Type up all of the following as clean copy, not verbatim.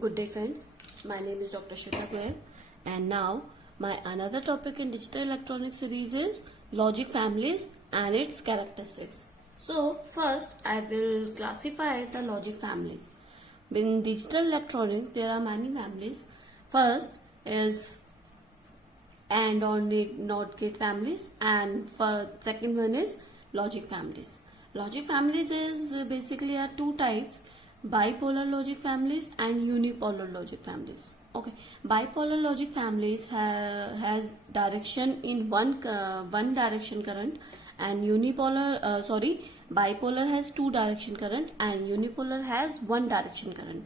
Good day friends, my name is Dr. Shweta Goyal and now my another topic in digital electronics series is logic families and its characteristics. So first I will classify the logic families. In digital electronics there are many families. First is AND or NOT gate families, and for second one is logic families. Logic families is basically are two types: bipolar logic families and unipolar logic families. Okay, bipolar logic families has direction in one direction current, and bipolar has two direction current and unipolar has one direction current.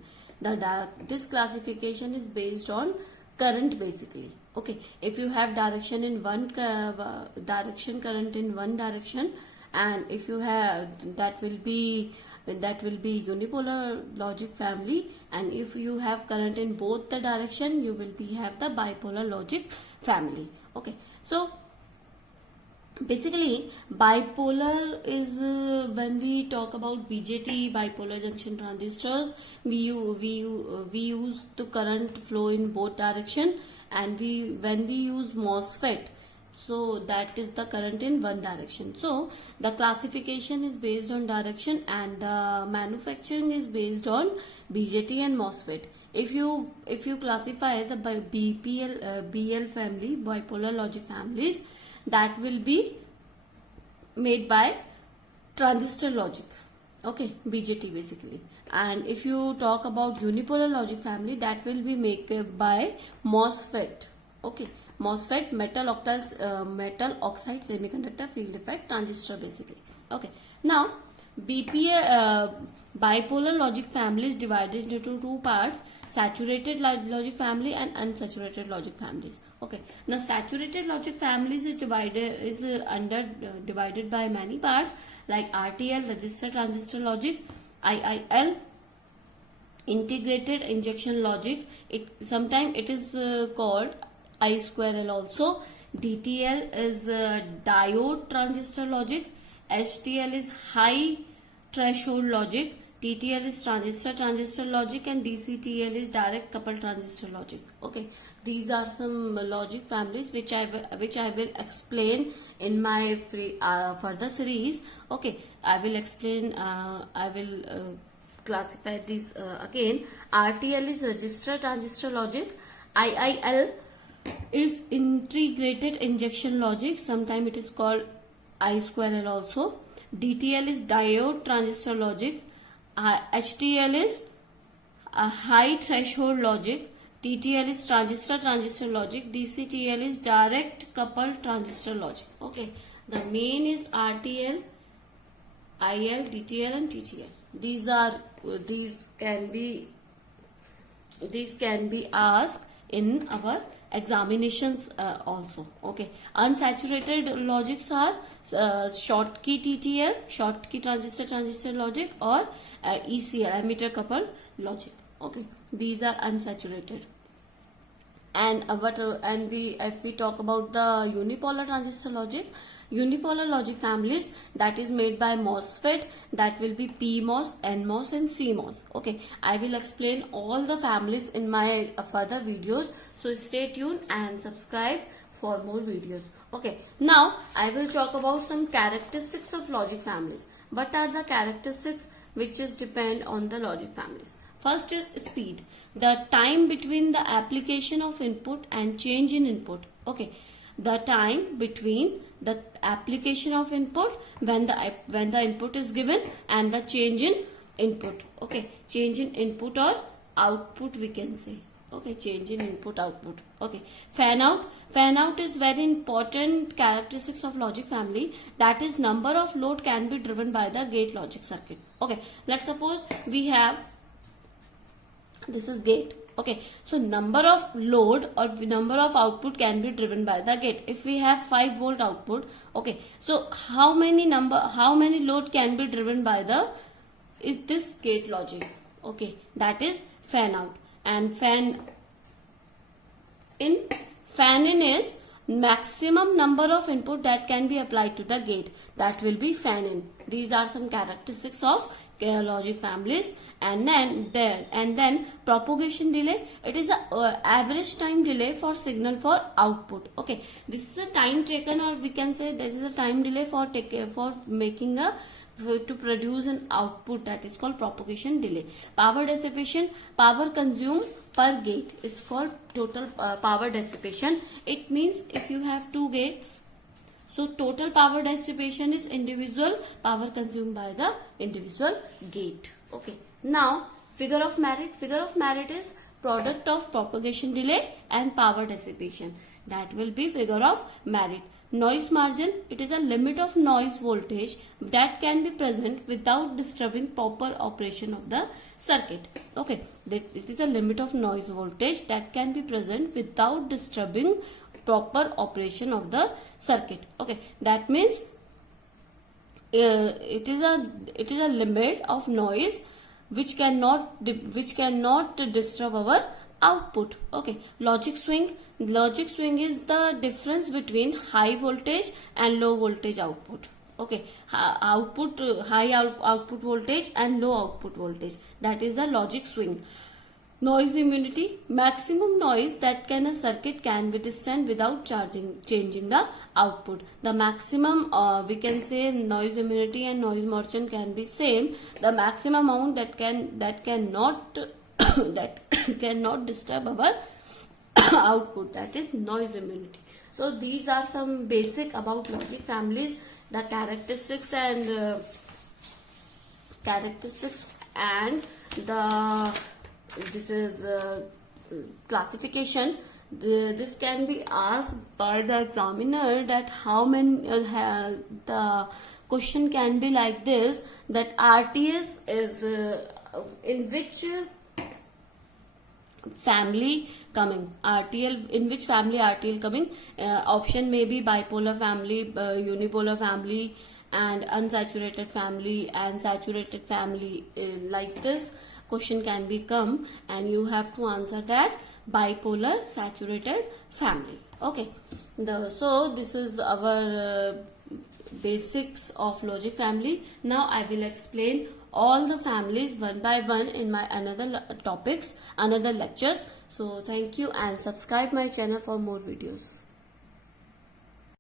This classification is based on current basically. Okay, if you have direction in one direction current in one direction, and if you have that will be unipolar logic family, and if you have current in both the direction you will have the bipolar logic family. Okay, so basically bipolar is when we talk about BJT, bipolar junction transistors, we use the current flow in both direction, and when we use MOSFET, so that is the current in one direction. So the classification is based on direction and the manufacturing is based on BJT and MOSFET. If you classify the BL family, bipolar logic families, that will be made by transistor logic. Okay, BJT basically. And if you talk about unipolar logic family, that will be made by MOSFET. Okay, MOSFET, metal oxide semiconductor field effect transistor basically. Okay, now bipolar logic family is divided into two parts: saturated logic family and unsaturated logic families. Okay, the saturated logic families is divided by many parts like RTL, register transistor logic, IIL, integrated injection logic. Sometimes it is called I2L also. DTL is diode transistor logic. HTL is high threshold logic. TTL is transistor logic, and DCTL is direct coupled transistor logic. Okay, these are some logic families which I will explain in my further series. Okay, I will explain. I will classify these again. RTL is register transistor logic. IIL is integrated injection logic. Sometimes it is called I2L also. DTL is diode transistor logic. HTL is a high threshold logic. TTL is transistor logic. DCTL is direct coupled transistor logic. Okay, the main is RTL, IL, DTL and TTL. These can be asked in our examinations also. Okay, unsaturated logics are Schottky TTL, Schottky transistor logic, or ECL, emitter coupled logic. Okay, these are unsaturated. And if we talk about the unipolar transistor logic, unipolar logic families, that is made by MOSFET, that will be PMOS, NMOS and CMOS. Okay, I will explain all the families in my further videos, so stay tuned and subscribe for more videos. Okay, now I will talk about some characteristics of logic families. What are the characteristics which is depend on the logic families? First is speed, the time between the application of input and change in input. Okay, the time between the application of input when the input is given and the change in input. Okay, change in input or output we can say. Okay, change in input output. Okay, fan out is very important characteristics of logic family. That is, number of load can be driven by the gate logic circuit. Okay, let's suppose we have this is gate. Okay, so number of load or number of output can be driven by the gate. If we have 5 volt output, okay, so how many load can be driven by this gate logic? Okay, that is fan out. And fan in is maximum number of input that can be applied to the gate, that will be fan in. These are some characteristics of logic families. And then propagation delay, it is a average time delay for signal for output. Okay, this is a time taken, or we can say this is a time delay for making a to produce an output, that is called propagation delay. Power dissipation, power consumed per gate is called total power dissipation. It means if you have two gates, so total power dissipation is individual power consumed by the individual gate. Okay. Now figure of merit. Figure of merit is product of propagation delay and power dissipation. That will be figure of merit. Noise margin, it is a limit of noise voltage that can be present without disturbing proper operation of the circuit. Okay, this is a limit of noise voltage that can be present without disturbing proper operation of the circuit. Okay, that means it is a limit of noise which cannot disturb our output. Okay, logic swing. Logic swing is the difference between high voltage and low voltage output. Okay, high output voltage and low output voltage, that is the logic swing. Noise immunity, maximum noise that a circuit can withstand without changing the output. The maximum we can say noise immunity and noise margin can be same. The maximum amount that cannot that cannot disturb our output, that is noise immunity. So these are some basic about logic families, the characteristics and the this is classification. This can be asked by the examiner, that how many the question can be like this, that RTS is in which family coming, RTL, in which family RTL coming. Option may be bipolar family, unipolar family, and unsaturated family and saturated family. Like this question can be come, and you have to answer that bipolar saturated family. Okay, so this is our basics of logic family. Now I will explain all the families one by one in my another topics, another lectures. So thank you, and subscribe my channel for more videos.